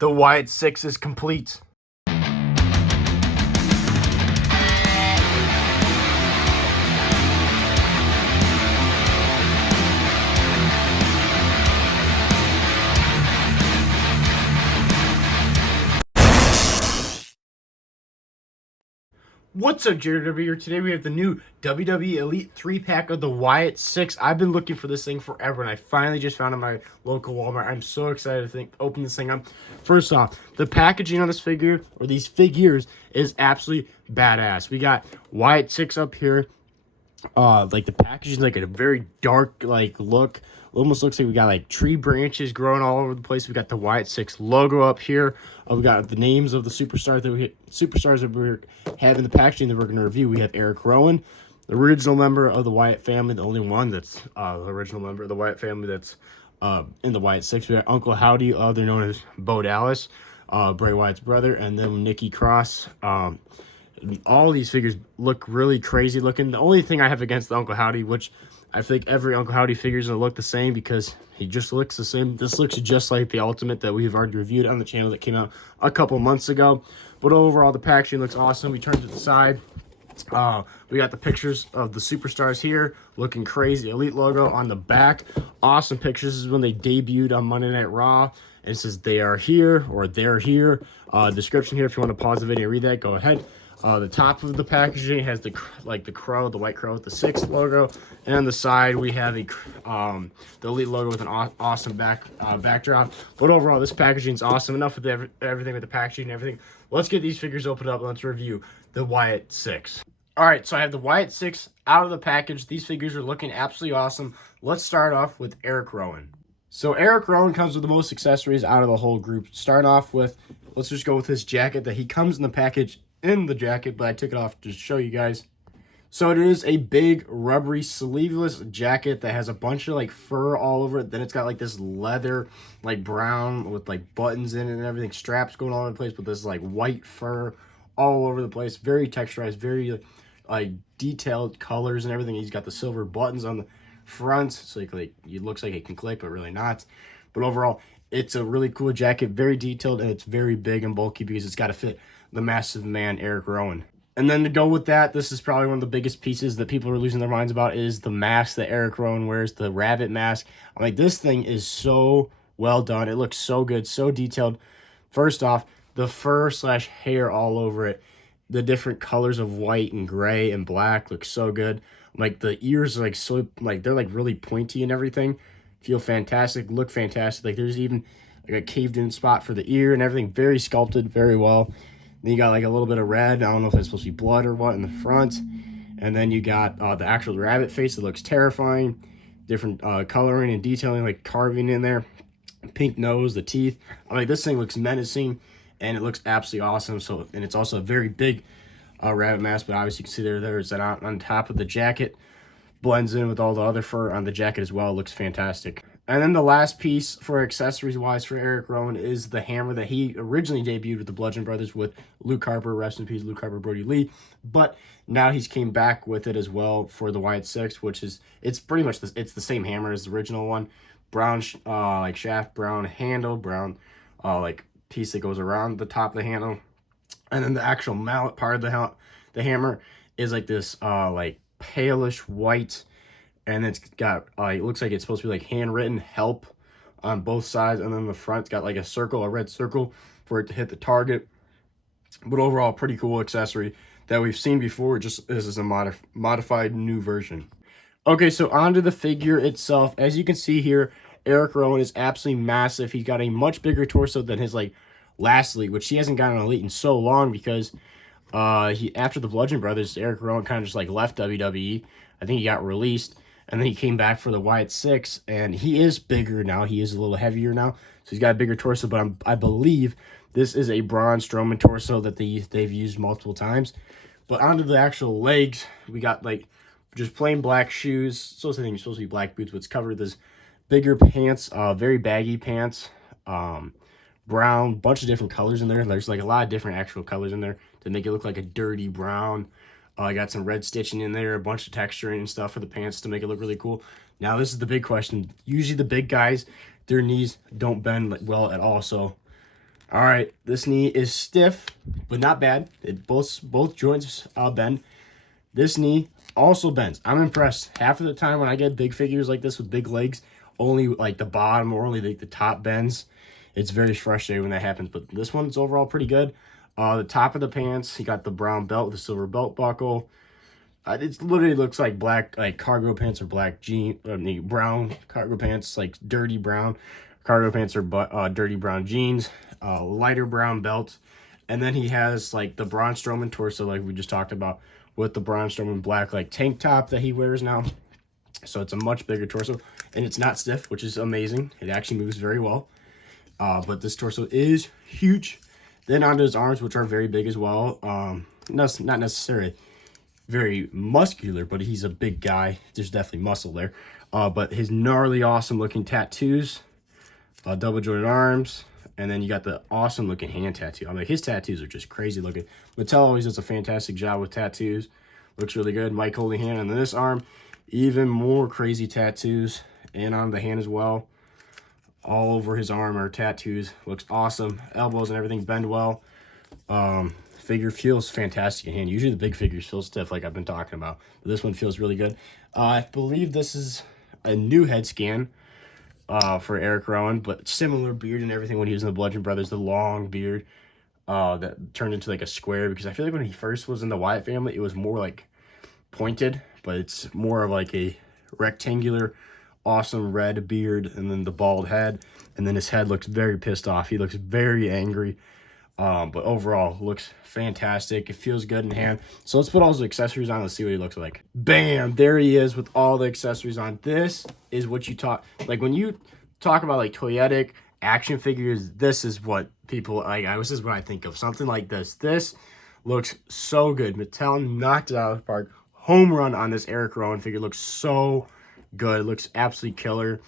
The Wyatt 6 is complete. What's up, Jared W here? Today we have the new WWE Elite 3-pack of the Wyatt 6. I've been looking for this thing forever, and I finally just found it at my local Walmart. I'm so excited to open this thing up. First off, the packaging on this figure, or these figures, is absolutely badass. We got Wyatt 6 up here. Like the packaging, like a very dark look. Almost looks like we got like tree branches growing all over the place. We got the Wyatt 6 logo up here. We got the names of the superstars that we're having the packaging that we're going to review. We have Eric Rowan, the original member of the Wyatt family, the only one that's the original member of the Wyatt family that's in the Wyatt 6. We got Uncle Howdy, other known as Bo Dallas, Bray Wyatt's brother, and then Nikki Cross. All these figures look really crazy looking. The only thing I have against the Uncle Howdy, which I think every Uncle Howdy figure is going to look the same because he just looks the same. This looks just like the Ultimate that we've already reviewed on the channel that came out a couple months ago. But overall, the packaging looks awesome. We turn to the side. We got the pictures of the superstars here looking crazy. Elite logo on the back. Awesome pictures. This is when they debuted on Monday Night Raw. And it says they are here or they're here. Description here if you want to pause the video and read that, go ahead. The top of the packaging has the crow, the white crow with the 6 logo, and on the side we have the Elite logo with an awesome backdrop. But overall, this packaging is awesome. Enough with everything with the packaging and everything. Let's get these figures opened up and let's review the Wyatt 6. All right, so I have the Wyatt 6 out of the package. These figures are looking absolutely awesome. Let's start off with Eric Rowan. So Eric Rowan comes with the most accessories out of the whole group. Start off with, let's just go with his jacket that he comes in the package in the jacket, but I took it off to show you guys. So it is a big rubbery sleeveless jacket that has a bunch of like fur all over it. Then it's got like this leather like brown with like buttons in it and everything, straps going all over the place, with this like white fur all over the place. Very texturized, very like detailed colors and everything. He's got the silver buttons on the front, so like it looks like it can click, but really not. But overall, it's a really cool jacket, very detailed, and it's very big and bulky because it's got to fit the massive man, Eric Rowan. And then to go with that, this is probably one of the biggest pieces that people are losing their minds about, is the mask that Eric Rowan wears, the rabbit mask. I'm like, this thing is so well done. It looks so good, so detailed. First off, the fur / hair all over it, the different colors of white and gray and black look so good. Like the ears are like so, like they're like really pointy and everything. Feel fantastic, look fantastic. Like there's even like a caved in spot for the ear and everything. Very sculpted, very well. Then you got like a little bit of red. I don't know if it's supposed to be blood or what in the front. And then you got the actual rabbit face that looks terrifying. Different coloring and detailing, like carving in there. Pink nose, the teeth. I mean, this thing looks menacing and it looks absolutely awesome. So, and it's also a very big rabbit mask, but obviously you can see there's that on top of the jacket. Blends in with all the other fur on the jacket as well. It looks fantastic. And then the last piece for accessories wise for Eric Rowan is the hammer that he originally debuted with the Bludgeon Brothers with Luke Harper, rest in peace, Luke Harper, Brody Lee. But now he's came back with it as well for the Wyatt 6, which is, it's pretty much it's the same hammer as the original one. Brown like shaft, brown handle, brown like piece that goes around the top of the handle. And then the actual mallet part of the hammer is like this like palish white, and it's got it looks like it's supposed to be like handwritten help on both sides, and then the front's got like a circle, a red circle for it to hit the target. But overall, pretty cool accessory that we've seen before, just this is a modified new version. Okay, so onto the figure itself. As you can see here, Eric Rowan is absolutely massive. He's got a much bigger torso than his like last Elite, which he hasn't gotten an Elite in so long because he, after the Bludgeon Brothers, Eric Rowan kind of just like left WWE. I think he got released, and then he came back for the Wyatt 6, and he is bigger now. He is a little heavier now, so he's got a bigger torso. But I believe this is a Braun Strowman torso that they've used multiple times. But onto the actual legs, we got like just plain black shoes. So I think it's supposed to be black boots, but it's covered with this bigger pants, very baggy pants. Brown, bunch of different colors in there. There's like a lot of different actual colors in there to make it look like a dirty brown. I got some red stitching in there, a bunch of texturing and stuff for the pants to make it look really cool. Now this is the big question. Usually the big guys, their knees don't bend well at all. So All right, this knee is stiff, but not bad. Both joints bend. This knee also bends. I'm impressed. Half of the time when I get big figures like this with big legs, only like the bottom or only like the top bends. It's very frustrating when that happens, but this one's overall pretty good. The top of the pants, he got the brown belt with the silver belt buckle. It literally looks like black, like cargo pants or black brown cargo pants, like dirty brown cargo pants or dirty brown jeans. Lighter brown belt, and then he has like the Braun Strowman torso, like we just talked about, with the Braun Strowman black like tank top that he wears now. So it's a much bigger torso, and it's not stiff, which is amazing. It actually moves very well. But this torso is huge. Then onto his arms, which are very big as well. Not necessarily very muscular, but he's a big guy. There's definitely muscle there. But his gnarly, awesome looking tattoos, double jointed arms, and then you got the awesome looking hand tattoo. I mean, his tattoos are just crazy looking. Mattel always does a fantastic job with tattoos. Looks really good. Mike holding hand on this arm. Even more crazy tattoos. And on the hand as well. All over his arm are tattoos. Looks awesome. Elbows and everything bend well. Figure feels fantastic in hand. Usually the big figures feel stiff like I've been talking about. But this one feels really good. I believe this is a new head scan. For Eric Rowan, but similar beard and everything when he was in the Bludgeon Brothers, the long beard that turned into like a square, because I feel like when he first was in the Wyatt family, it was more like pointed, but it's more of like a rectangular, awesome red beard, and then the bald head, and then his head looks very pissed off. He looks very angry, but overall looks fantastic. It feels good in hand. So let's put all his accessories on. Let's see what he looks like. Bam, there he is with all the accessories on. This is what you talk like when you talk about like toyetic action figures. This is what people like. This is what I think of, something like this. This looks so good. Mattel knocked it out of the park. Home run on this Eric Rowan figure. Looks so good. It looks absolutely killer.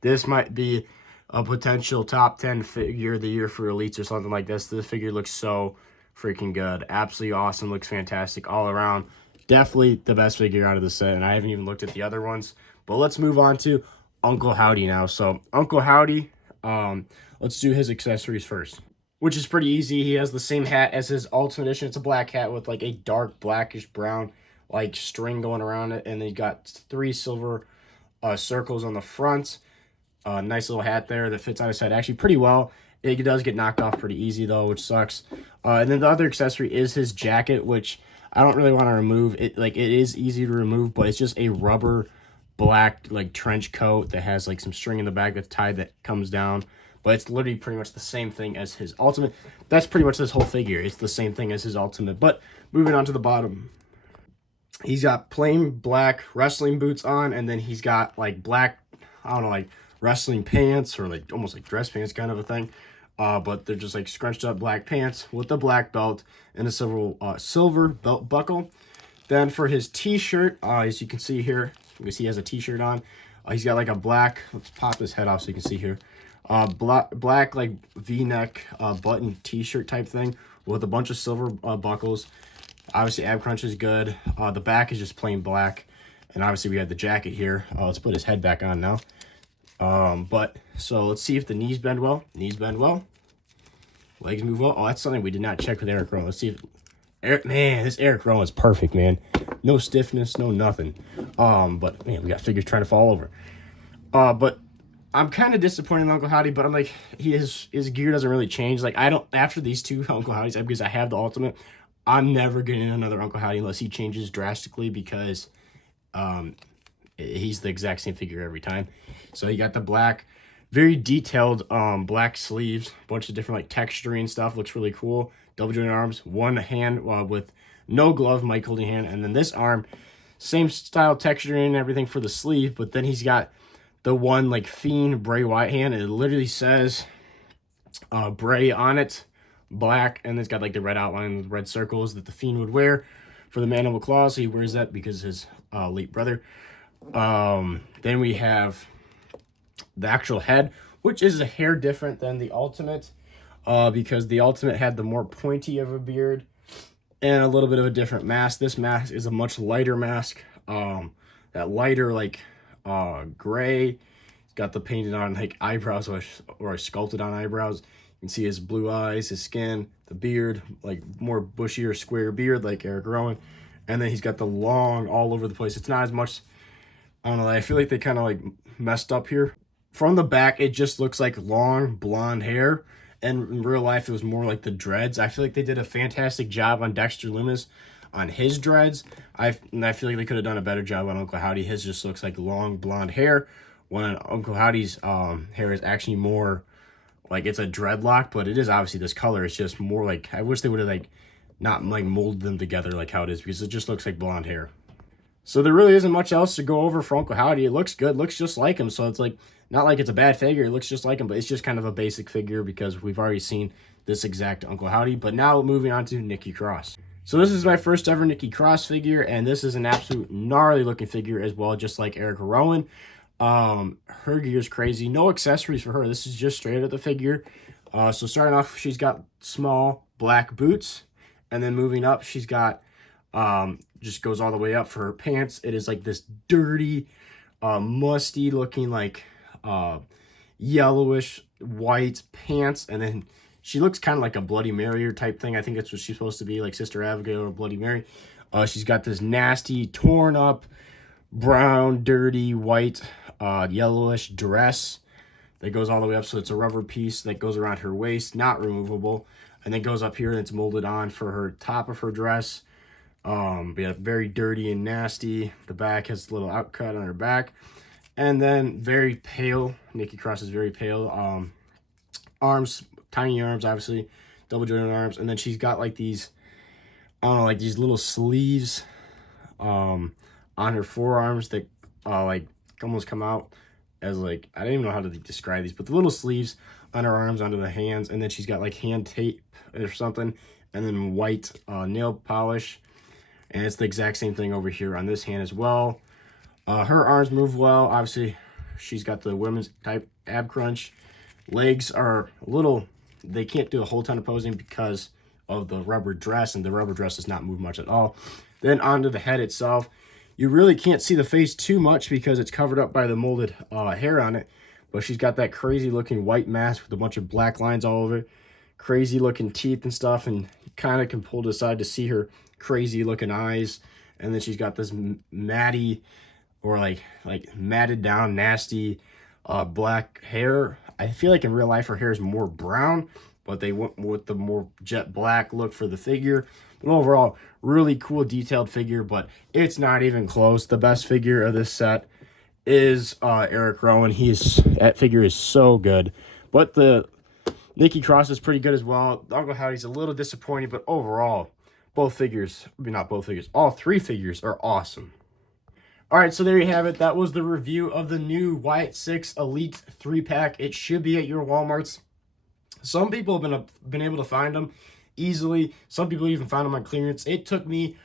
This might be a potential top 10 figure of the year for Elites or something like this. This figure looks so freaking good. Absolutely awesome. Looks fantastic all around. Definitely the best figure out of the set, and I haven't even looked at the other ones. But let's move on to Uncle Howdy now. So Uncle Howdy, let's do his accessories first, which is pretty easy. He has the same hat as his Ultimate Edition. It's a black hat with like a dark blackish brown like string going around it, and then you got 3 silver circles on the front. Nice little hat there that fits on his head actually pretty well. It does get knocked off pretty easy though, which sucks. And then the other accessory is his jacket, which I don't really want to remove. It is easy to remove, but it's just a rubber black like trench coat that has like some string in the back that's tied that comes down. But it's literally pretty much the same thing as his Ultimate. That's pretty much this whole figure. It's the same thing as his Ultimate. But moving on to the bottom. He's got plain black wrestling boots on, and then he's got like black, I don't know, like wrestling pants or like almost like dress pants kind of a thing. But they're just like scrunched up black pants with a black belt and a silver belt buckle. Then for his t-shirt, as you can see here, because he has a t-shirt on, he's got like a black, let's pop his head off so you can see here, black like v-neck button t-shirt type thing with a bunch of silver buckles. Obviously ab crunch is good. The back is just plain black, and obviously we have the jacket here. Let's put his head back on now. But so let's see if the knees bend well. Knees bend well. Legs move well. Oh, that's something we did not check with Eric Rowan. Let's see if this Eric Rowan is perfect, man. No stiffness, no nothing. But man, we got figures trying to fall over. But I'm kind of disappointed in Uncle Howdy, but I'm like, his gear doesn't really change. Like I don't, after these 2 Uncle Howdys, because I have the Ultimate, I'm never getting another Uncle Howdy unless he changes drastically, because he's the exact same figure every time. So you got the black, very detailed black sleeves, bunch of different like texturing stuff. Looks really cool. Double jointed arms, one hand with no glove, Mike holding hand, and then this arm, same style texturing and everything for the sleeve, but then he's got the one like Fiend Bray Wyatt hand, and it literally says Bray on it, black, and it's got like the red outline with red circles that the Fiend would wear for the Mandible Claws. So he wears that because his late brother. Then we have the actual head, which is a hair different than the Ultimate, because the Ultimate had the more pointy of a beard and a little bit of a different mask. This mask is a much lighter mask, that lighter like gray. It's got the painted on like eyebrows or sculpted on eyebrows. You can see his blue eyes, his skin, the beard, like more bushier, square beard like Eric Rowan. And then he's got the long all over the place. It's not as much, I don't know, I feel like they kind of like messed up here. From the back, it just looks like long blonde hair. And in real life, it was more like the dreads. I feel like they did a fantastic job on Dexter Lumis on his dreads. I feel like they could have done a better job on Uncle Howdy. His just looks like long blonde hair, when Uncle Howdy's hair is actually more like it's a dreadlock, but it is obviously this color. It's just more like, I wish they would have like not like molded them together like how it is, because it just looks like blonde hair. So there really isn't much else to go over for Uncle Howdy. It looks good, looks just like him. So it's like, not like it's a bad figure. It looks just like him, but it's just kind of a basic figure because we've already seen this exact Uncle Howdy. But now moving on to Nikki Cross. So this is my first ever Nikki Cross figure, and this is an absolute gnarly looking figure as well, just like Eric Rowan. Her gear's crazy. No accessories for her. This is just straight out the figure. So starting off, she's got small black boots, and then moving up, she's got just goes all the way up for her pants. It is like this dirty, musty looking like yellowish white pants, and then she looks kind of like a Bloody Mary type thing. I think that's what she's supposed to be, like Sister Abigail or Bloody Mary. She's got this nasty, torn up, brown, dirty, white, yellowish dress that goes all the way up. So it's a rubber piece that goes around her waist, not removable, and then goes up here and it's molded on for her top of her dress. But yeah, very dirty and nasty. The back has a little outcut on her back. And then very pale. Nikki Cross is very pale. Arms, tiny arms, obviously. Double jointed arms. And then she's got like these, I don't know, like these little sleeves on her forearms that like almost come out as like, I don't even know how to describe these, but the little sleeves on her arms, onto the hands. And then she's got like hand tape or something. And then white nail polish. And it's the exact same thing over here on this hand as well. Her arms move well. Obviously, she's got the women's type ab crunch. Legs are a little, they can't do a whole ton of posing because of the rubber dress, and the rubber dress does not move much at all. Then onto the head itself. You really can't see the face too much because it's covered up by the molded hair on it. But she's got that crazy looking white mask with a bunch of black lines all over it. Crazy looking teeth and stuff, and you kind of can pull to the side to see her crazy looking eyes. And then she's got this matty or like matted down nasty black hair. I feel like in real life her hair is more brown, but they went with the more jet black look for the figure. But overall, really cool detailed figure, but it's not even close. The best figure of this set is Eric Rowan. That figure is so good. But the Nikki Cross is pretty good as well. Uncle Howdy's a little disappointing, but overall, all three figures are awesome. All right, so there you have it. That was the review of the new Wyatt 6 Elite 3-pack. It should be at your Walmarts. Some people have been able to find them easily. Some people even found them on clearance. It took me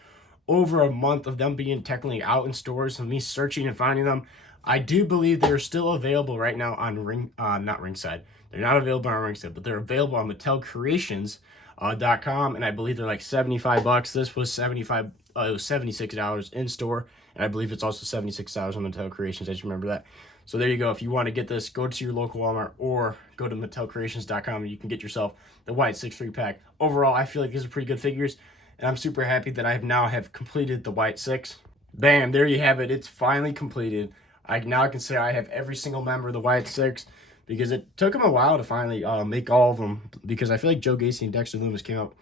over a month of them being technically out in stores, of me searching and finding them. I do believe they're still available right now on not Ringside. They're not available on Ringside, but they're available on MattelCreations.com, and I believe they're like $75. This was $75. It was $76 in store, and I believe it's also $76 on Mattel Creations. I just remember that. So there you go. If you want to get this, go to your local Walmart or go to MattelCreations.com and you can get yourself the Wyatt 6 3-pack. Overall, I feel like these are pretty good figures, and I'm super happy that I now have completed the Wyatt 6. Bam! There you have it. It's finally completed. I can say I have every single member of the Wyatt 6 because it took them a while to finally make all of them, because I feel like Joe Gacy and Dexter Lumis came out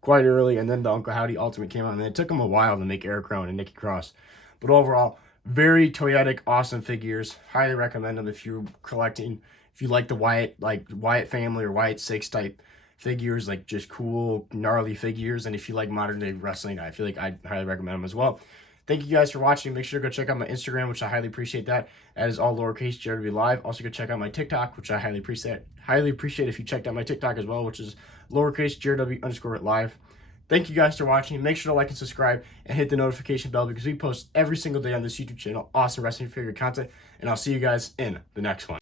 quite early, and then the Uncle Howdy Ultimate came out, and it took them a while to make Eric Rowan and Nikki Cross. But overall, very toyetic, awesome figures. Highly recommend them if you're collecting. If you like the Wyatt family or Wyatt 6 type figures, like just cool, gnarly figures, and if you like modern day wrestling, I feel like I'd highly recommend them as well. Thank you guys for watching. Make sure to go check out my Instagram, which I highly appreciate that. That is all lowercase JRW Live. Also go check out my TikTok, which I highly appreciate if you checked out my TikTok as well, which is lowercase JRW_Live. Thank you guys for watching. Make sure to like and subscribe and hit the notification bell because we post every single day on this YouTube channel awesome wrestling figure content. And I'll see you guys in the next one.